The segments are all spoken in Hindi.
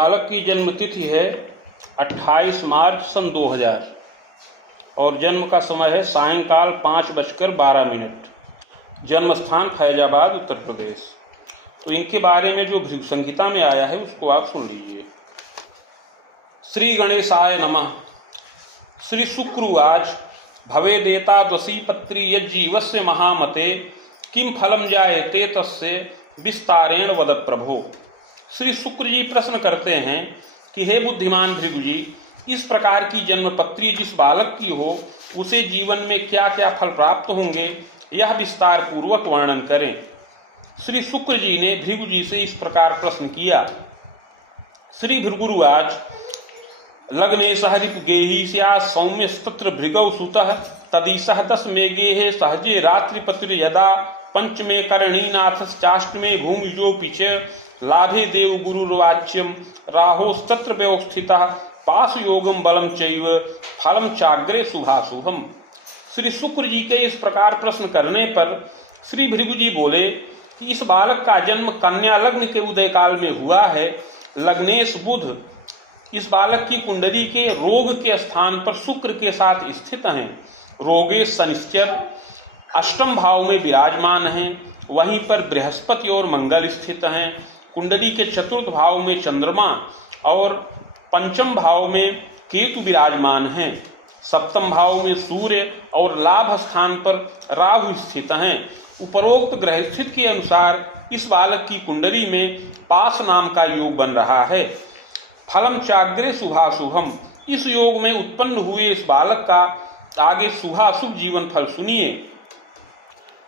बालक की जन्म तिथि है 28 मार्च सन 2000 और जन्म का समय है सायंकाल 5:12। जन्म स्थान फैजाबाद, उत्तर प्रदेश। तो इनके बारे में जो भृगु संहिता में आया है उसको आप सुन लीजिए। श्री गणेशाय नमः। श्री शुक्रवाच भवेदेतादशी पत्री यज्जीवस्य महामते किम फलम जायते तस्य विस्तारेण वद प्रभो। श्री शुक्र जी प्रश्न करते हैं कि हे बुद्धिमान भृगु जी, इस प्रकार की जन्मपत्री जिस बालक की हो उसे जीवन में क्या क्या फल प्राप्त होंगे, यह विस्तार पूर्वक वर्णन करें। श्री शुक्र जी ने भृगु जी से इस प्रकार प्रश्न किया। श्री भृगुरुवाच लग्नेशः रिपुगेहीस्या सौम्यस्तत्र भृगौ सुतः तदीशः 10 मेघे सहजे रात्रिपतिर्यदा पंचमे करणीनाथश्चाष्टमे भूमिजोऽपि च लाभे देव गुरुर्वाच्यम राहोस्तत्र व्यवस्थितः पाशयोगम बलम चैव फलम चाग्रे शुभाशुभम। श्री शुक्र जी के इस प्रकार प्रश्न करने पर श्री भृगु जी बोले कि इस बालक का जन्म कन्या लग्न के उदय काल में हुआ है। लग्नेश बुध इस बालक की कुंडली के रोग के स्थान पर शुक्र के साथ स्थित हैं। रोगे शनिश्चर अष्टम भाव में विराजमान हैं। वहीं पर बृहस्पति और मंगल स्थित हैं। कुंडली के चतुर्थ भाव में चंद्रमा और पंचम भाव में केतु विराजमान हैं। सप्तम भाव में सूर्य और लाभ स्थान पर राहु स्थित हैं। उपरोक्त ग्रह स्थिति के अनुसार इस बालक की कुंडली में पाश नाम का योग बन रहा है। फलम चाग्रे शुभाशुभम, इस योग में उत्पन्न हुए इस बालक का आगे शुभाशुभ जीवन फल सुनिए।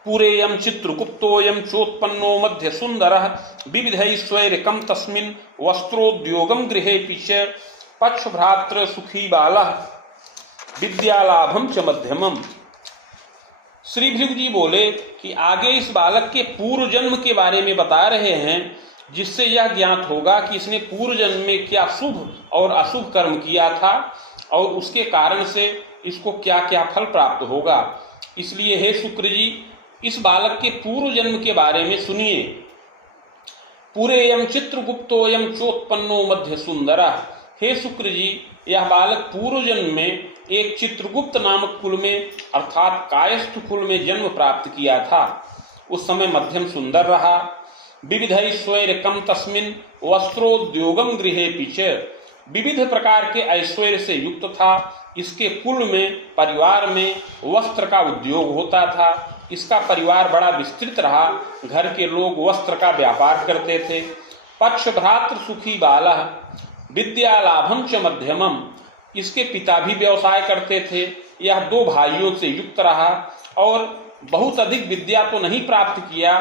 पुरेयम चित्रगुप्तोयम चोत्पन्नो मध्य सुंदरः विविधैश्वर्यकं तस्मिन् वस्त्रोद्योगम गृहेऽपि च पक्षभ्रातृ सुखी बालः विद्यालाभम च मध्यमम। श्री भृगु जी बोले कि आगे इस बालक के पूर्व जन्म के बारे में बता रहे हैं, जिससे यह ज्ञात होगा कि इसने पूर्व जन्म में क्या शुभ और अशुभ कर्म किया था और उसके कारण से इसको क्या क्या फल प्राप्त होगा। इसलिए हे शुक्र जी, इस बालक के पूर्व जन्म के बारे में सुनिए। पुरेयम चित्रगुप्तोयम चोत्पन्नो मध्य सुंदरः, हे शुक्र जी, यह बालक पूर्व जन्म में एक चित्रगुप्त नामक कुल में अर्थात कायस्थ कुल में जन्म प्राप्त किया था। उस समय मध्यम सुंदर रहा। विविधैश्वर्यकं तस्मिन् वस्त्रोद्योगम गृहेऽपि च, विविध प्रकार के ऐश्वर्य से युक्त था। इसके कुल में परिवार में वस्त्र का उद्योग होता था। इसका परिवार बड़ा विस्तृत रहा। घर के लोग वस्त्र का व्यापार करते थे। पक्ष भ्रातृ सुखी बालः विद्यालाभम च मध्यमम, इसके पिता भी व्यवसाय करते थे। यह 2 भाइयों से युक्त रहा और बहुत अधिक विद्या तो नहीं प्राप्त किया,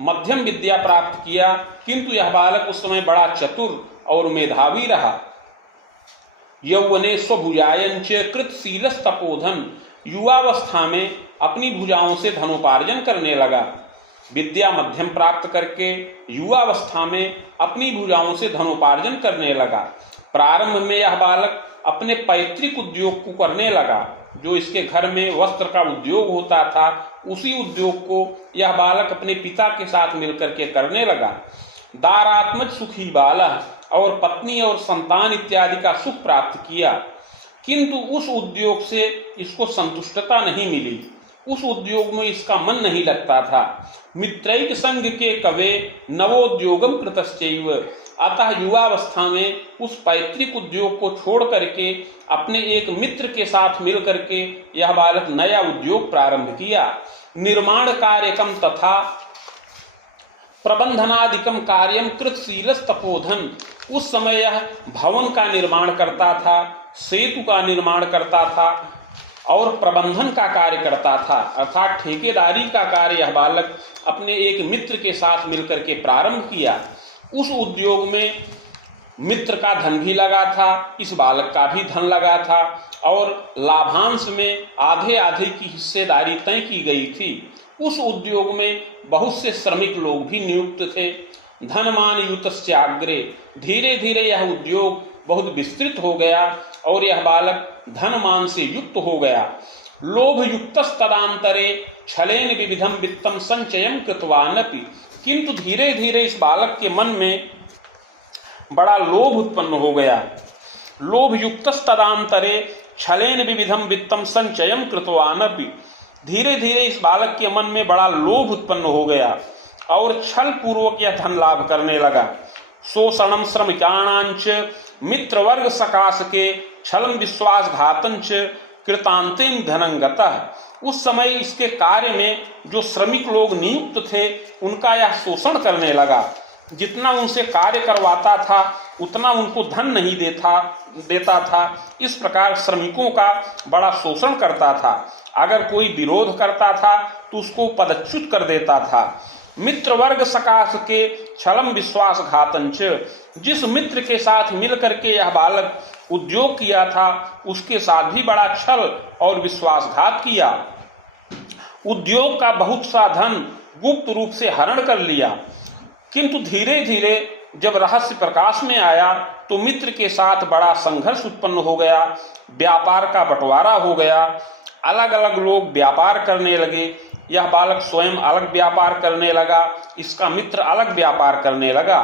मध्यम विद्या प्राप्त किया, किंतु यह बालक उस समय बड़ा चतुर और मेधावी रहा। यौवने स्वभुजायंच कृतशीलस तपोधन, युवावस्था में अपनी भुजाओं से धनोपार्जन करने लगा। विद्या मध्यम प्राप्त करके युवावस्था में अपनी भुजाओं से धनोपार्जन करने लगा। प्रारंभ में यह बालक अपने पैतृक उद्योग को करने लगा। जो इसके घर में वस्त्र का उद्योग होता था, उसी उद्योग को यह बालक अपने पिता के साथ मिलकर के करने लगा। दारात्मज सुखी बालः, और पत्नी और संतान इत्यादि का सुख प्राप्त किया, किंतु उस उद्योग से इसको संतुष्टता नहीं मिली। उस उद्योग में इसका मन नहीं लगता था। मित्रैक संग के कवे नवोद्योगम कृतश्चैव, अतः युवावस्था में उस पैतृक उद्योग को छोड़ करके अपने एक मित्र के साथ मिल करके यह बालक नया उद्योग प्रारंभ किया। निर्माण कार्यकम तथा प्रबंधनादिकम कार्यम कृतशीलस तपोधन, उस समय यह भवन का निर्माण करता था, सेतु का निर्माण करता था और प्रबंधन का कार्य करता था, अर्थात ठेकेदारी का कार्य यह बालक अपने एक मित्र के साथ मिलकर के प्रारंभ किया। उस उद्योग में मित्र का धन भी लगा था, इस बालक का भी धन लगा था और लाभांश में आधे आधे की हिस्सेदारी तय की गई थी। उस उद्योग में बहुत से श्रमिक लोग भी नियुक्त थे। धनमान युतश्चाग्रे, धीरे धीरे यह उद्योग बहुत विस्तृत हो गया और यह बालक धनमान से युक्त हो गया। लोभ युक्तस्तदांतरे छलेन विविधम वित्तम संचयम कृतवानपि, किंतु धीरे धीरे इस बालक के मन में बड़ा लोभ उत्पन्न हो गया। लोभ युक्तस्तदांतरे छलेन विविधम वित्तम संचयम कृतवानपि। धीरे धीरे इस बालक के मन में बड़ा लोभ उत्पन्न हो गया और छल पूर्वक यह धन लाभ करने लगा। शोषणम श्रमिकाणांच मित्रवर्ग सकाशके छलम विश्वासघातंच कृतांतेन धनं गतः। उस समय इसके कार्य में जो श्रमिक लोग नियुक्त थे उनका यह शोषण करने लगा। जितना उनसे कार्य करवाता था उतना उनको धन नहीं देता था। इस प्रकार श्रमिकों का बड़ा शोषण करता था। अगर कोई विरोध करता था तो उसको पदच्युत कर देता था। मित्र वर्ग सकाश के छलम विश्वासघातंच। जिस मित्र के साथ मिलकर के यह बालक उद्योग किया था उसके साथ भी बड़ा छल और विश्वासघात किया। उद्योग का बहुत सा धन गुप्त रूप से हरण कर लिया, किंतु धीरे धीरे जब रहस्य प्रकाश में आया तो मित्र के साथ बड़ा संघर्ष उत्पन्न हो गया। व्यापार का बंटवारा हो गया, अलग अलग लोग व्यापार करने लगे। यह बालक स्वयं अलग व्यापार करने लगा, इसका मित्र अलग व्यापार करने लगा।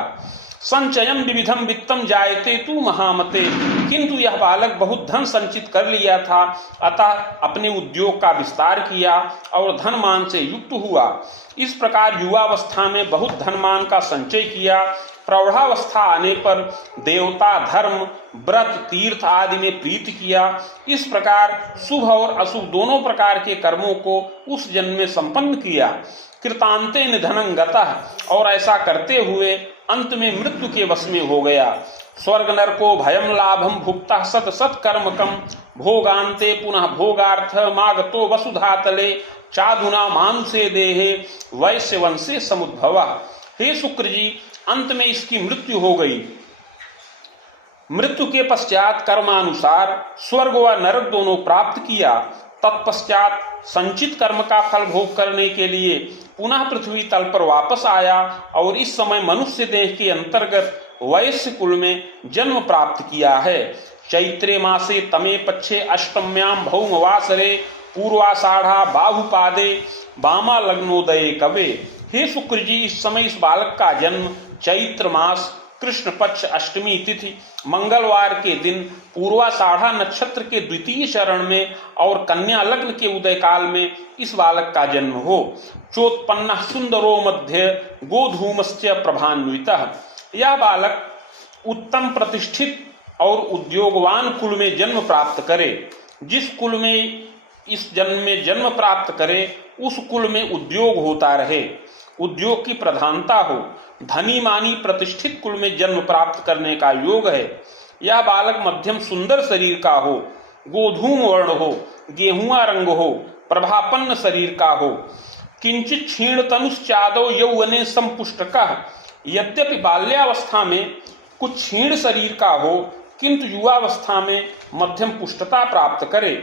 संचयम विविधम वित्तम जायते तू महामते। किंतु यह बालक बहुत धन संचित कर लिया था, अतः अपने उद्योग का विस्तार किया और धनमान से युक्त हुआ। इस प्रकार युवावस्था में बहुत धनमान का संचय किया। प्रौढ़ावस्था आने पर देवता, धर्म, व्रत, तीर्थ आदि में प्रीति किया। इस प्रकार शुभ और अशुभ दोनों प्रकार के कर्मों को उस जन्म में संपन्न किया। कृतांते निधनं गतः। और ऐसा करते हुए अंत में मृत्यु के वश में हो गया। स्वर्ग नरको भयम लाभम भुक्ता सत सत कर्मकम भोगांते पुनः भोगार्थ मागतो वसुधातले चाधुना मानुषे देहे वैश्य वंशे समुद्भवा। हे शुक्र जी, अंत में इसकी मृत्यु हो गई। मृत्यु के पश्चात कर्मानुसार स्वर्ग व नरक दोनों प्राप्त किया। तत्पश्चात संचित कर्म का फल भोग करने के लिए पुनः पृथ्वी तल पर वापस आया और इस समय मनुष्य देह के अंतर्गत वैश्य कुल में जन्म प्राप्त किया है। चैत्रे मासे तमे पक्षे अष्टम्याम भौमवासरे पूर्वाषाढ़ा बाहुपादे वामा लग्नोदये कवे। हे शुक्र जी, इस समय इस बालक का जन्म चैत्र मास कृष्ण पक्ष अष्टमी तिथि मंगलवार के दिन पूर्वाषाढ़ा नक्षत्र के द्वितीय चरण में और कन्या लग्न के उदय काल में इस बालक का जन्म हो। चोत्पन्न सुंदरो मध्य गोधूमस्य प्रभान्वितः। यह बालक उत्तम प्रतिष्ठित और उद्योगवान कुल में जन्म प्राप्त करे। जिस कुल में इस जन्म में जन्म प्राप्त करे उस कुल में उद्योग होता रहे, उद्योग की प्रधानता हो। धनी मानी प्रतिष्ठित कुल में जन्म प्राप्त करने का योग है। यह बालक मध्यम सुंदर शरीर का हो, गोधूम वर्ण हो, गेहुआ रंग हो, प्रभापन्न शरीर का हो। किंचित क्षीण तनुश्चादो यौवने संपुष्टकः। यद्यपि बाल्यावस्था में कुछ क्षीण शरीर का हो किंतु युवावस्था में मध्यम पुष्टता प्राप्त करे।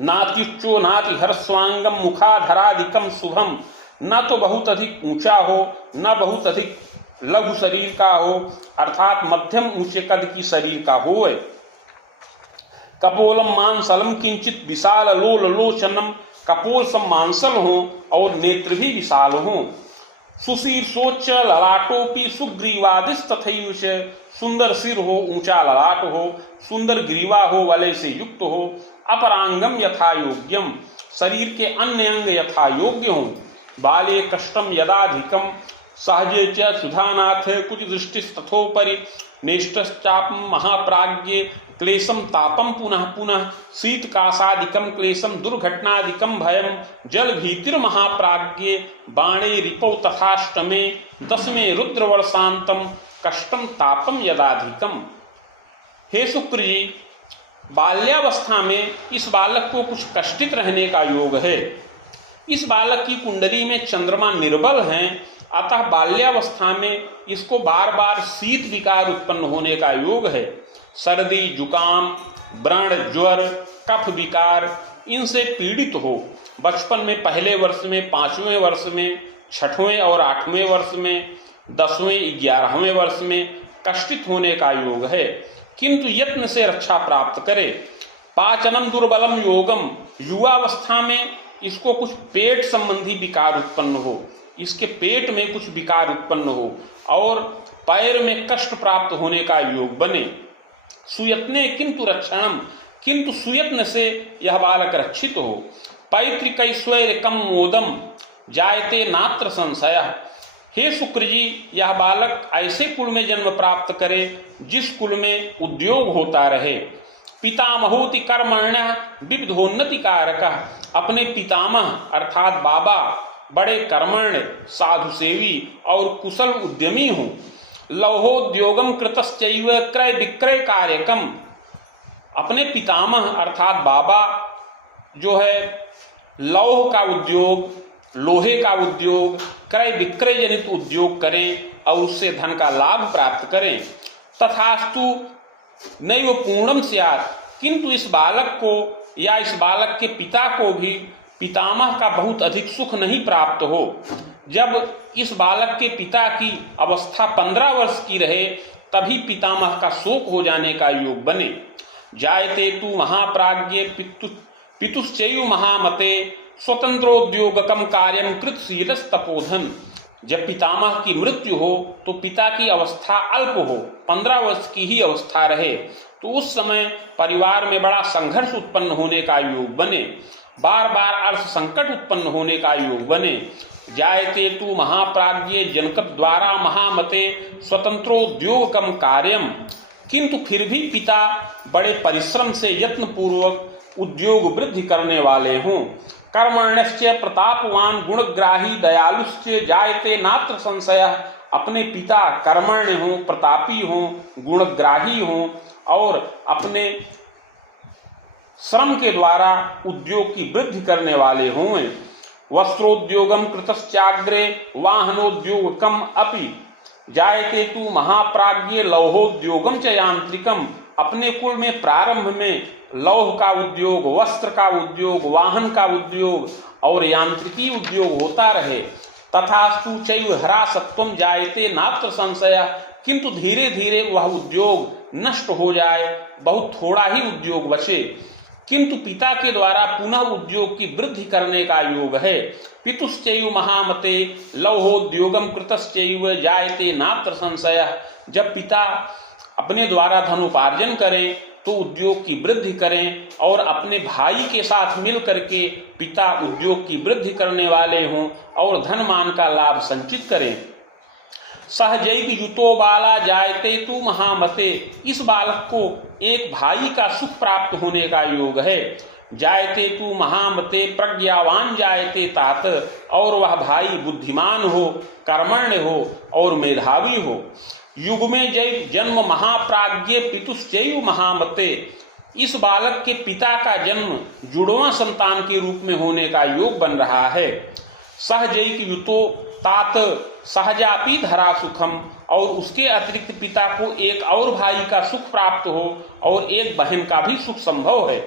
नात्युच्चो नाति हर्स्वांगम मुखाधरादिकम शुभम। न तो बहुत अधिक ऊंचा हो न बहुत अधिक लघु शरीर का हो, अर्थात मध्यम ऊंचे कद की शरीर का हो। कपोलम मांसलम किंचित विशाल लोल लोचनम। कपोल सम मांसल हो और नेत्र भी विशाल हो। सुशीर्षोच्च ललाटोपी सुग्रीवादिश तथैवच। सुंदर सिर हो, ऊंचा ललाट हो, सुंदर ग्रीवा हो, वलय से युक्त हो। अपरांगम यथा योग्यम। शरीर के अन्य अंग यथा योग्य हो। बाले कष्टम यदाधिकम सहजे च सुधानाथ कुछ दृष्टि तथोपरि। नेष्टश्चापम महाप्राज्ञे क्लेशम तापम पुनः पुनः। शीतकाशादिकम क्लेशम दुर्घटनादिकम भयम। जल भीतिर महाप्राज्ञे बाणे रिपौ तथाष्टमे। दसमे रुद्रवर्षांतम कष्टम तापम यदाधिकम। हे शुक्र जी, बाल्यावस्था में इस बालक को कुछ कष्टित रहने का योग है। इस बालक की कुंडली में चंद्रमा निर्बल हैं, अतः बाल्यावस्था में इसको बार बार शीत विकार उत्पन्न होने का योग है। सर्दी, जुकाम, व्रण, ज्वर, कफ विकार इनसे पीड़ित हो। बचपन में पहले वर्ष में, 5वें वर्ष में, 6वें और 8वें वर्ष में, 10वें 11वें वर्ष में कष्टित होने का योग है, किंतु यत्न से रक्षा प्राप्त करे। पाचनम दुर्बलम योगम। युवावस्था में इसको कुछ पेट संबंधी विकार उत्पन्न हो, इसके पेट में कुछ विकार उत्पन्न हो और पैर में कष्ट प्राप्त होने का योग बने। सुयत्ने किंतु रक्षणम, किंतु सुयत्न से यह बालक रक्षित हो। पैतृकैश्वर्यकम मोदम जायते नात्र संशय। हे शुक्र जी, यह बालक ऐसे कुल में जन्म प्राप्त करे जिस कुल में उद्योग होता रहे। पितामहोति कर्मण्य विविधोन्नति कारक, अपने पितामह अर्थात बाबा बड़े कर्मण्य साधु सेवी और कुशल उद्यमी हों। लौहोद्योगम कृतश्चैव क्रय विक्रय कार्यकम, अपने पितामह अर्थात बाबा जो है लौह का उद्योग, लोहे का उद्योग, क्रय विक्रय जनित उद्योग करें और उससे धन का लाभ प्राप्त करें। तथास्तु नैव पूर्णम स्यात्, किंतु इस बालक को या इस बालक के पिता को भी पितामह का बहुत अधिक सुख नहीं प्राप्त हो। जब इस बालक के पिता की अवस्था 15 वर्ष की रहे तभी पितामह का शोक हो जाने का योग बने। जायते तु महाप्राज्ञे पितुश्चैव महामते स्वतंत्रोद्योगकम कार्यम कृतशीलस् तपोधन। जब पितामह की मृत्यु हो तो पिता की अवस्था अल्प हो, 15 वर्ष की ही अवस्था रहे, तो उस समय परिवार में बड़ा संघर्ष उत्पन्न होने का योग बने, बार बार अर्थ संकट उत्पन्न होने का योग बने। जायते तु महाप्राज्ञे जनकत द्वारा महामते स्वतंत्रोद्योगकम कार्यम, किंतु फिर भी पिता बड़े परिश्रम से यत्न पूर्वक उद्योग वृद्धि करने वाले हों। कर्मण्यश्च प्रतापवान गुणग्राही दयालुश्च जायते नात्र संशय, अपने पिता कर्मण्य हों, प्रतापी हों, गुणग्राही हों और अपने श्रम के द्वारा उद्योग की वृद्धि करने वाले हों। वस्त्रोद्योगम कृतश्चाग्रे वाहनोद्योगकम अपि जायते तु महाप्राज्ञे लौहोद्योगम च यांत्रिकम, अपने कुल में प्रारंभ में लौह का उद्योग, वस्त्र का उद्योग, वाहन का उद्योग और यांत्रिकी उद्योग होता रहे। तथास्तु चैव ह्रासत्वम जायते नात्र संशय, किंतु धीरे धीरे वह उद्योग नष्ट हो जाए, बहुत थोड़ा ही उद्योग बचे। किंतु पिता के द्वारा पुनः उद्योग की वृद्धि करने का योग है। पितुश्चैव महामते लौहोद्योगम कृतश्चैव जायते नात्र संशय, जब पिता अपने द्वारा धनोपार्जन करें तो उद्योग की वृद्धि करें और अपने भाई के साथ मिल करके पिता उद्योग की वृद्धि करने वाले हों और धन मान का लाभ संचित करें। सहजैव युतो बाला जायते तु महामते, इस बालक को एक भाई का सुख प्राप्त होने का योग है। जायते तु महामते प्रज्ञावान जायते तात, और वह भाई बुद्धिमान हो, कर्मण्य हो और मेधावी हो। युग में जैव जन्म महाप्राज्ञे पितुश्चैव महामते, इस बालक के पिता का जन्म जुड़वां संतान के रूप में होने का योग बन रहा है। सहजैक युतो तात सहजापि धरा सुखम, और उसके अतिरिक्त पिता को एक और भाई का सुख प्राप्त हो और एक बहन का भी सुख संभव है।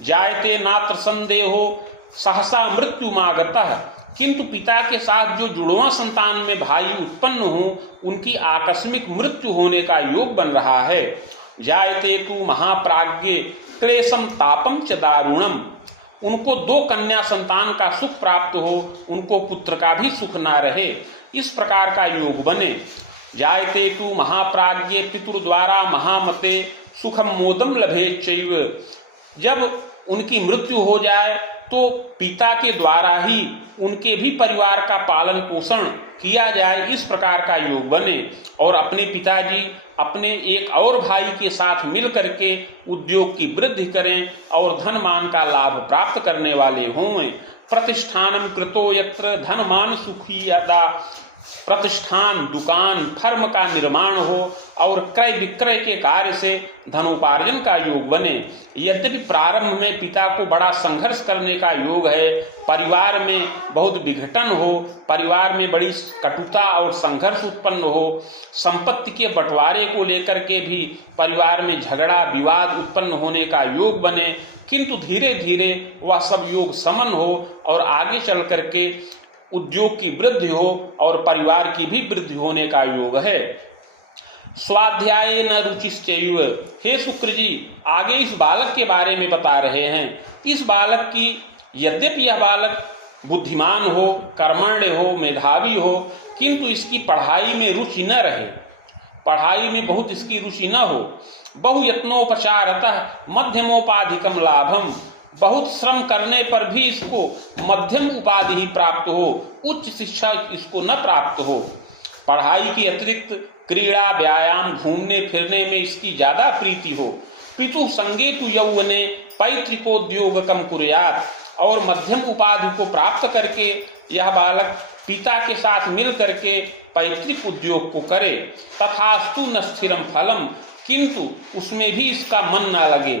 जायते नात्र संदेहो सहसा मृत्यु मागतः, किंतु पिता के साथ जो जुड़वां संतान में भाई उत्पन्न हो उनकी आकस्मिक मृत्यु होने का योग बन रहा है। जायते तु महाप्राज्ञे क्लेशम तापम च दारुणम, उनको 2 कन्या संतान का सुख प्राप्त हो, उनको पुत्र का भी सुख ना रहे, इस प्रकार का योग बने। जायते तु महाप्राज्ञे पितुर द्वारा महामते सुखम मोदम लभेच्चैव, जब उनकी मृत्यु हो जाए तो पिता के द्वारा ही उनके भी परिवार का पालन पोषण किया जाए, इस प्रकार का योग बने। और अपने पिताजी अपने एक और भाई के साथ मिल करके उद्योग की वृद्धि करें और धन मान का लाभ प्राप्त करने वाले हों। प्रतिष्ठानम कृतो यत्र धनमान सुखी यदा, प्रतिष्ठान दुकान फर्म का निर्माण हो और क्रय विक्रय के कार्य से धनोपार्जन का योग बने। यद्यपि प्रारंभ में पिता को बड़ा संघर्ष करने का योग है, परिवार में बहुत विघटन हो, परिवार में बड़ी कटुता और संघर्ष उत्पन्न हो, संपत्ति के बंटवारे को लेकर के भी परिवार में झगड़ा विवाद उत्पन्न होने का योग बने, किंतु धीरे धीरे वह सब योग समन हो और आगे चल करके उद्योग की वृद्धि हो और परिवार की भी वृद्धि होने का योग है। स्वाध्याय न रुचिश्चैव, हे शुक्र जी आगे इस बालक के बारे में बता रहे हैं। इस बालक की यद्यपि यह बालक बुद्धिमान हो, कर्मण्य हो, मेधावी हो, किंतु इसकी पढ़ाई में रुचि न रहे। पढ़ाई में बहुत इसकी रुचि न हो। बहुयत्नोपचारतः मध्यमोपाधिकम लाभम, बहुत श्रम करने पर भी इसको मध्यम उपाधि ही प्राप्त हो, उच्च शिक्षा इसको न प्राप्त हो। पढ़ाई के अतिरिक्त क्रीड़ा, व्यायाम, घूमने फिरने में इसकी ज्यादा प्रीति हो। पितु संगे तु यौवने पैतृकोद्योगकम कुर्यात्, और मध्यम उपाधि को प्राप्त करके यह बालक पिता के साथ मिल करके पैतृक उद्योग को करे। तथास्तु न स्थिरम फलम, किंतु उसमें भी इसका मन न लगे।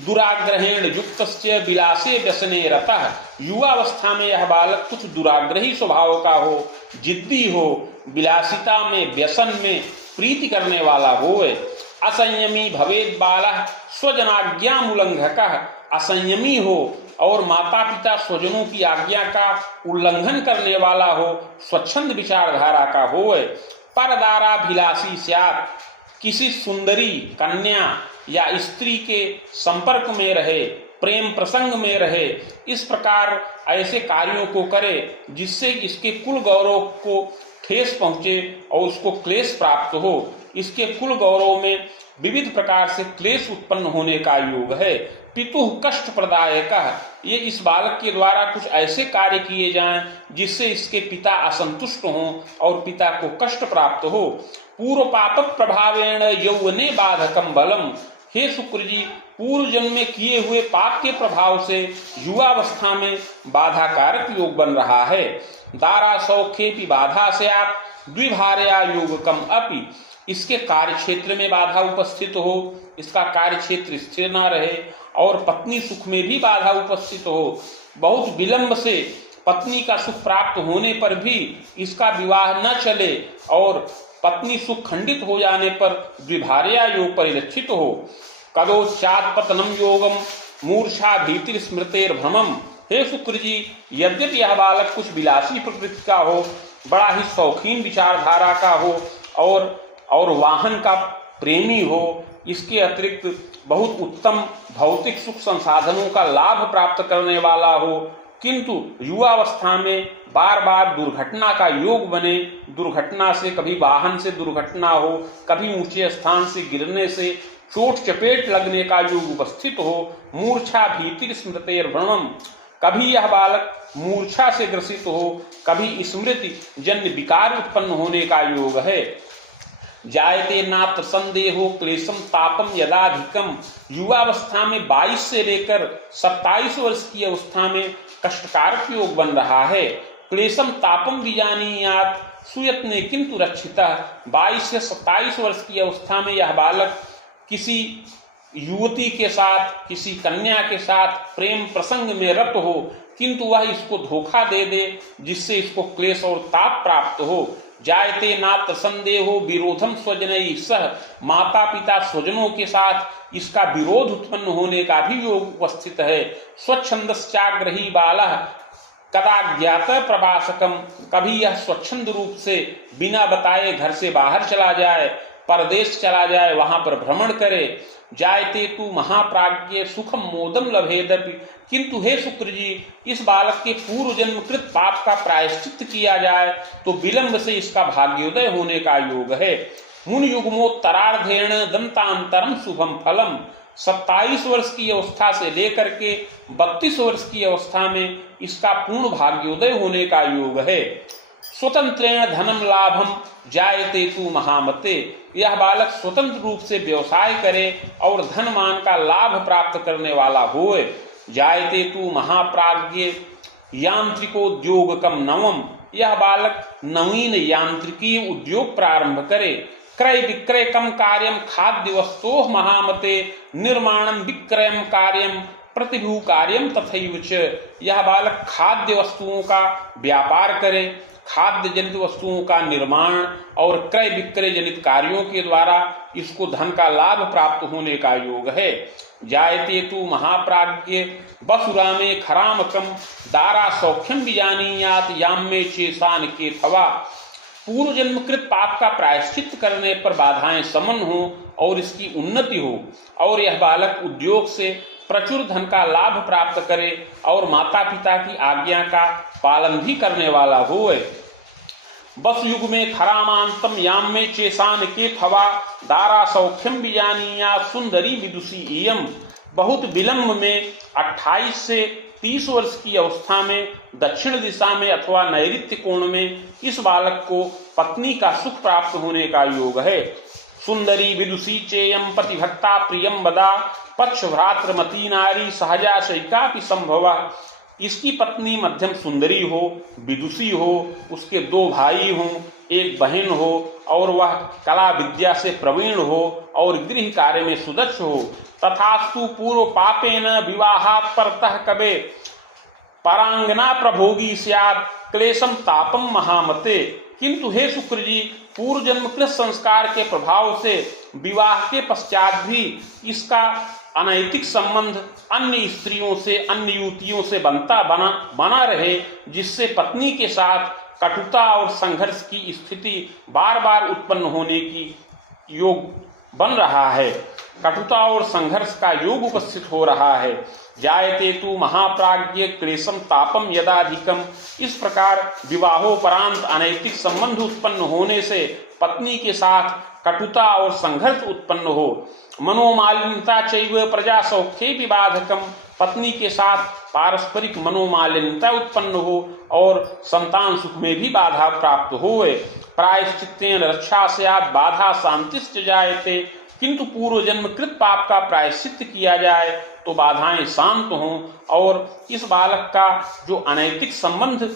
दुराग्रहेण युक्तस्य विलासे व्यसने रतः, युवावस्था में यह बालक कुछ दुराग्रही स्वभाव का हो, जिद्दी हो, विलासिता में, व्यसन में प्रीति करने वाला होए। असंयमी भवेद बालः स्वजनाज्ञामुल्लंघकः, असंयमी हो और माता पिता स्वजनों की आज्ञा का उल्लंघन करने वाला हो, स्वच्छंद विचारधारा का होए। परदाराभिलाषी स्यात्, किसी सुंदरी कन्या या स्त्री के संपर्क में रहे, प्रेम प्रसंग में रहे, इस प्रकार ऐसे कार्यों को करे जिससे इसके कुल गौरव को ठेस पहुंचे और उसको क्लेश प्राप्त हो। इसके कुल गौरव में विविध प्रकार से क्लेश उत्पन्न होने का योग है। पितुः कष्ट प्रदायक, ये इस बालक के द्वारा कुछ ऐसे कार्य किए जाएं जिससे इसके पिता असंतुष्ट हों और पिता को कष्ट प्राप्त हो। पूर्व पाप प्रभावेण यौवने बाधकम बलम, हे शुक्र जी, पूर्व जन्म में किए हुए पाप के प्रभाव से युवावस्था में बाधाकारक योग बन रहा है। दारा सौख्येपि बाधा से आप द्विभार्या योगकम अपि, इसके कार्य क्षेत्र में बाधा उपस्थित हो, इसका कार्य क्षेत्र स्थिर न रहे, और पत्नी सुख में भी बाधा उपस्थित हो। बहुत विलंब से पत्नी का सुख प्राप्त होने पर भी इसका विवाह न चले और पत्नी सुख खंडित हो जाने पर द्विभार्या योग परिलक्षित हो। कदोच्चात् पतनम योगम मूर्छा भीतिर स्मृतेर भ्रमम, हे शुक्र जी, यद्यपि यह बालक कुछ विलासी प्रकृति का हो, बड़ा ही शौकीन विचारधारा का हो और वाहन का प्रेमी हो, इसके अतिरिक्त बहुत उत्तम भौतिक सुख संसाधनों का लाभ प्राप्त करने वाला हो, किंतु युवावस्था में बार बार दुर्घटना का योग बने, दुर्घटना से कभी वाहन से दुर्घटना हो, कभी ऊंचे स्थान से गिरने से चोट चपेट लगने का योग उपस्थित हो। मूर्छा भीतिर स्मृतेर भ्रमम, कभी यह बालक मूर्छा से ग्रसित हो, कभी स्मृति जन्य विकार उत्पन्न होने का योग है। जायते नात्र संदेहो क्लेशम तापम यदाधिकम, युवावस्था में 22 से लेकर 27 वर्ष की अवस्था में कष्टकारक योग बन रहा है। क्लेशम तापम विजानीयात् सुयत्ने किंतु रक्षितः, 22 से 27 वर्ष की अवस्था में यह बालक किसी युवती के साथ, किसी कन्या के साथ प्रेम प्रसंग में रत हो, किंतु वह इसको धोखा दे दे जिससे इसको क्लेश और ताप प्राप्त हो। जायते नात्र संदेहो विरोधम स्वजनैः सह, माता पिता स्वजनों के साथ इसका विरोध उत्पन्न होने का भी योग उपस्थित है। स्वच्छंदश्चाग्रही बालः कदा ज्ञात प्रवासकम, कभी यह स्वच्छंद रूप से बिना बताए घर से बाहर चला जाए, परदेश चला जाए, वहां पर भ्रमण करे। जायते तु महाप्राज्ञ सुखम मोदम लभेदपि, किंतु हे शुक्र जी, इस बालक के पूर्व जन्म कृत पाप का प्रायश्चित किया जाए तो विलंब से इसका भाग्योदय होने का योग है। मुन युग्मोत्तरार्धेण दंतांतरम शुभम फलम, 27 वर्ष की अवस्था से लेकर के 32 वर्ष की अवस्था में इसका पूर्ण भाग्योदय होने का योग है। स्वतंत्रेण धनम लाभम जायते तु महामते, यह बालक स्वतंत्र रूप से व्यवसाय करे और धनमान का लाभ प्राप्त करने वाला होए। जायते तु महाप्राज्ञ यांत्रिकोद्योगकम नवम, यह बालक नवीन यांत्रिकीय उद्योग प्रारंभ करे। क्रय विक्रय कम कार्यम खाद्य वस्तोः महामते निर्माणम विक्रयम कार्यम प्रतिभू कार्यम तथैव च, यह बालक खाद्य वस्तुओं का व्यापार करे, खाद्य जनित वस्तुओं का निर्माण और क्रय विक्रय जनित कार्यों के द्वारा इसको धन का लाभ प्राप्त होने का योग है। जायते तु महाप्राज्ञ बसुरामे खरामकम दारा सौख्यम विजानीयात् याम्ये चेसान के थवा, पूर्व जन्मकृत पाप का प्रायश्चित करने पर बाधाएं समन हो और इसकी उन्नति हो, और यह बालक उद्योग से प्रचुर धन का लाभ प्राप्त करे और माता पिता की आज्ञा का पालन भी करने वाला होए। बस युग में खरामांतम याम में चेसान के फवा दारा सौख्यम बीजानिया सुंदरी विदुषी इयम। बहुत विलंब में 28 से 30 वर्ष की अवस्था में दक्षिण दिशा में अथवा नैऋत्य कोण में इस बालक को पत्नी का सुख प्राप्त होने का योग है। सुंदरी विदुषी चेयम पतिभक्ता प्रियम वदा पक्ष भ्रातृमती नारी सहजा शैका संभवा। इसकी पत्नी मध्यम सुंदरी हो, विदुषी हो, उसके 2 भाई हों, 1 बहन हो और वह कला विद्या से प्रवीण हो और गृह कार्य में सुदक्ष हो। तथास्तु पूर्व पापेन विवाहात् परतः कबे परांगना प्रभोगी स्यात् क्लेशम तापम महामते। किंतु हे शुक्र जी, पूर्व जन्मकृत संस्कार के प्रभाव से विवाह के पश्चात भी इसका अनैतिक संबंध अन्य स्त्रियों से, अन्य युवतियों से बना रहे, जिससे पत्नी के साथ कटुता और संघर्ष की स्थिति बार बार उत्पन्न होने की योग बन रहा है। कटुता और संघर्ष का योग उपस्थित हो रहा है। जायते तु महाप्राज्ञ क्लेशम तापम यदाधिकम। इस प्रकार विवाहोपरांत अनैतिक संबंध उत्पन्न होने से पत्नी के साथ कटुता और संघर्ष उत्पन्न हो। मनोमालिन्यता चैव प्रजा सौख्ये विबाधकम। पत्नी के साथ पारस्परिक मनोमालिन्यता उत्पन्न हो और संतान सुख में भी बाधा प्राप्त होए। प्रायश्चित्तेन रक्षा स्यात् बाधा शांतिश्च जायते। किंतु पूर्व जन्म कृत पाप का प्रायश्चित किया जाए तो बाधाएं शांत हों और इस बालक का जो अनैतिक संबंध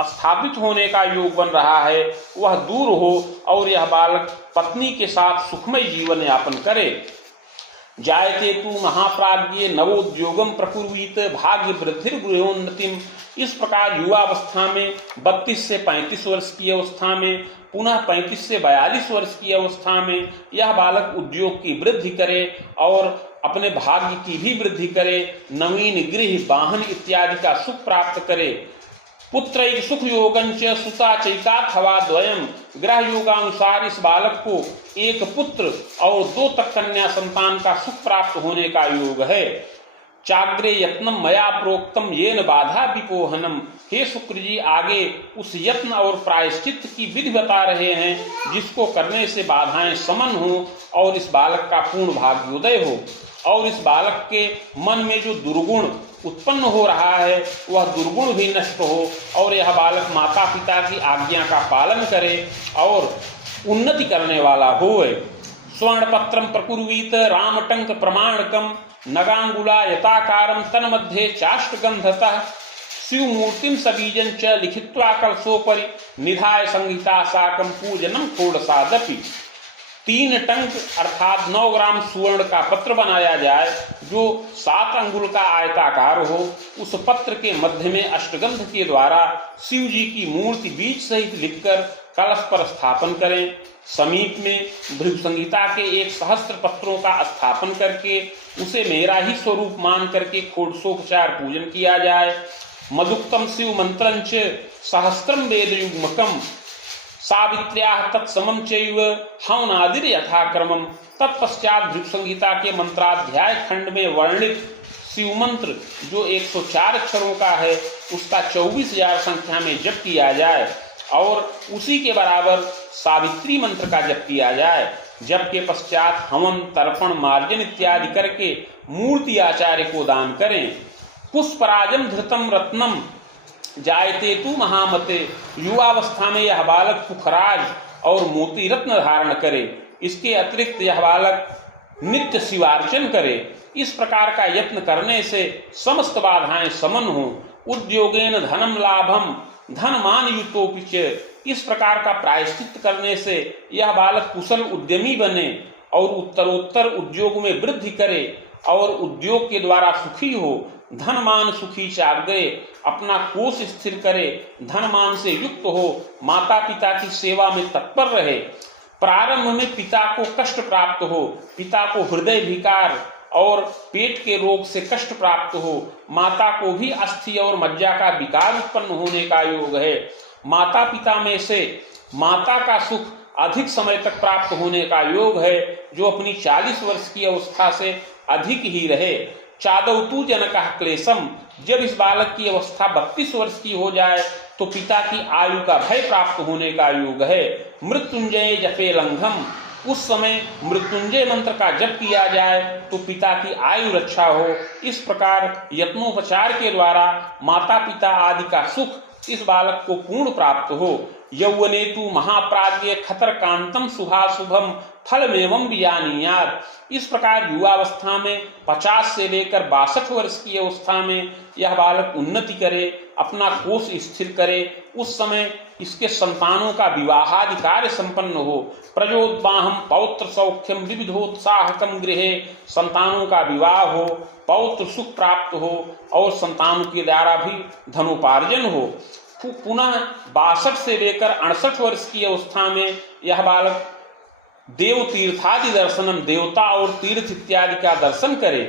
स्थापित होने का योग बन रहा है वह दूर हो और यह बालक पत्नी के साथ सुखमय जीवन यापन करे। जायते तु महाप्राज्ञे नवोद्योगम प्रकुर्वीत भाग्य वृद्धिर गृहोन्नतिम। इस प्रकार युवावस्था में 32 से 35 वर्ष की अवस्था में, पुनः 35 से 42 वर्ष की अवस्था में यह बालक उद्योग की वृद्धि करे और अपने भाग्य की भी वृद्धि करे, नवीन गृह वाहन इत्यादि का सुख प्राप्त करे। पुत्रैक सुख योगंच सुता चैकाथवा द्वयम। ग्रह योगानुसार इस बालक को 1 पुत्र और 2 तक कन्या संतान का सुख प्राप्त होने का योग है। चाग्रे यत्नम मया प्रोक्तम येन बाधा विपोहनम। हे शुक्र जी, आगे उस यत्न और प्रायश्चित की विधि बता रहे हैं जिसको करने से बाधाएं समन हो और इस बालक का पूर्ण भाग्योदय हो और इस बालक के मन में जो दुर्गुण उत्पन्न हो रहा है वह दुर्गुण भी नष्ट हो और यह बालक माता पिता की आज्ञा का पालन करे और उन्नति करने वाला होए। स्वर्ण पत्रम प्रकुर्वीत रामटंक प्रमाणकम नगांगुला यताकारम तन्मध्ये चाष्टगंधतः शिवमूर्तिम सबीजं च लिखित्वा कलशोपरि निधाय संहिता साकम पूजनम षोडशादपि। 3 टंक अर्थात 9 ग्राम सुवर्ण का पत्र बनाया जाए जो 7 अंगुल का आयताकार हो। उस पत्र के मध्य में अष्टगंध के द्वारा शिव जी की मूर्ति बीज सहित लिखकर कलश पर स्थापन करें। समीप में भृगु संहिता के 1 सहस्त्र पत्रों का स्थापन करके उसे मेरा ही स्वरूप मान करके षोडशोपचार पूजन किया जाए। मदुक्तम शिव मंत्रंच सहस्त्रम वेद युग्मकम सावित्र्याः तत्समं चैव हवनादिर यथाक्रमम। तत्पश्चात भृगु संहिता के मंत्राध्याय खंड में वर्णित शिव मंत्र जो 104 अक्षरों का है उसका 24,000 संख्या में जप किया जाए और उसी के बराबर सावित्री मंत्र का जप किया जाए। जप के पश्चात हवन, तर्पण, मार्जन इत्यादि करके मूर्ति आचार्य को दान करें। पुष्पराजम धृतम रत्नम जायते तु महामते। युवावस्था में यह बालक पुखराज और मोती रत्न धारण करे। इसके अतिरिक्त यह बालक नित्य शिवार्चन करे। इस प्रकार का यत्न करने से समस्त बाधाएं समन हो। उद्योगेन धनम लाभम धन मान युतोपिच। इस प्रकार का प्रायश्चित करने से यह बालक कुशल उद्यमी बने और उत्तरोत्तर उद्योग में वृद्धि करे और उद्योग के द्वारा सुखी हो। धन मान सुखी चाग्रे, अपना कोष स्थिर करे, धन मान से युक्त हो, माता पिता की सेवा में तत्पर रहे। प्रारंभ में पिता को कष्ट प्राप्त हो, पिता को हृदय विकार और पेट के रोग से कष्ट प्राप्त हो, माता को भी अस्थि और मज्जा का विकार उत्पन्न होने का योग है। माता पिता में से माता का सुख अधिक समय तक प्राप्त होने का योग है जो अपनी 40 वर्ष की अवस्था से अधिक ही रहे। चादौतु जनकः क्लेशम। जब इस बालक की अवस्था 32 वर्ष की हो जाए तो पिता की आयु का भय प्राप्त होने का योग है। मृत्युंजय जपे लंघम, उस समय मृत्युंजय मंत्र का जप किया जाए तो पिता की आयु रक्षा हो। इस प्रकार यत्नोपचार के द्वारा माता पिता आदि का सुख इस बालक को पूर्ण प्राप्त हो। यौवने तु महाप्राज्ञ खतर कांतम शुभाशुभम फलमेवं विजानीयात्। इस प्रकार युवावस्था में 50 से लेकर 62 वर्ष की अवस्था में यह बालक उन्नति करे, अपना कोष स्थिर करे, उस समय इसके संतानों का विवाहादि कार्य संपन्न हो। प्रजोद्वाहम पौत्र सौख्यम विविधोत्साहकम गृहे, संतानों का विवाह हो, पौत्र सुख प्राप्त हो और संतानों के द्वारा भी धनोपार्जन हो। पुनः 62 से लेकर 68 वर्ष की अवस्था में यह बालक देव तीर्थादि दर्शनम, देवता और तीर्थ इत्यादि का दर्शन करे।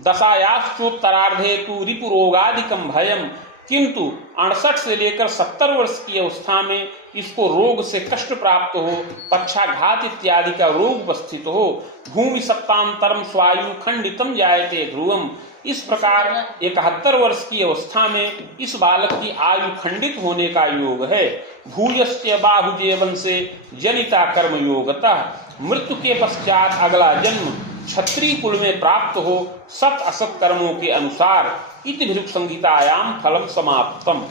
दशायाश्चोत्तरार्धे तु रिपुरोगादिकम भयम, किंतु 68 से लेकर 70 वर्ष की अवस्था में इसको रोग से कष्ट प्राप्त हो, पक्षाघात इत्यादि का रोग उपस्थित हो। भूमि सप्तांतरम स्वायु खंडितम जायते ध्रुवम, इस प्रकार 71 वर्ष की अवस्था में इस बालक की आयु खंडित होने का योग है। भूयस्य बाहुजेवन से जनिता कर्म योगतः, मृत्यु के पश्चात अगला जन्म क्षत्रिय कुल में प्राप्त हो सत असत कर्मों के अनुसार। इति भिक्षुक संहितायाम फलम समाप्तम।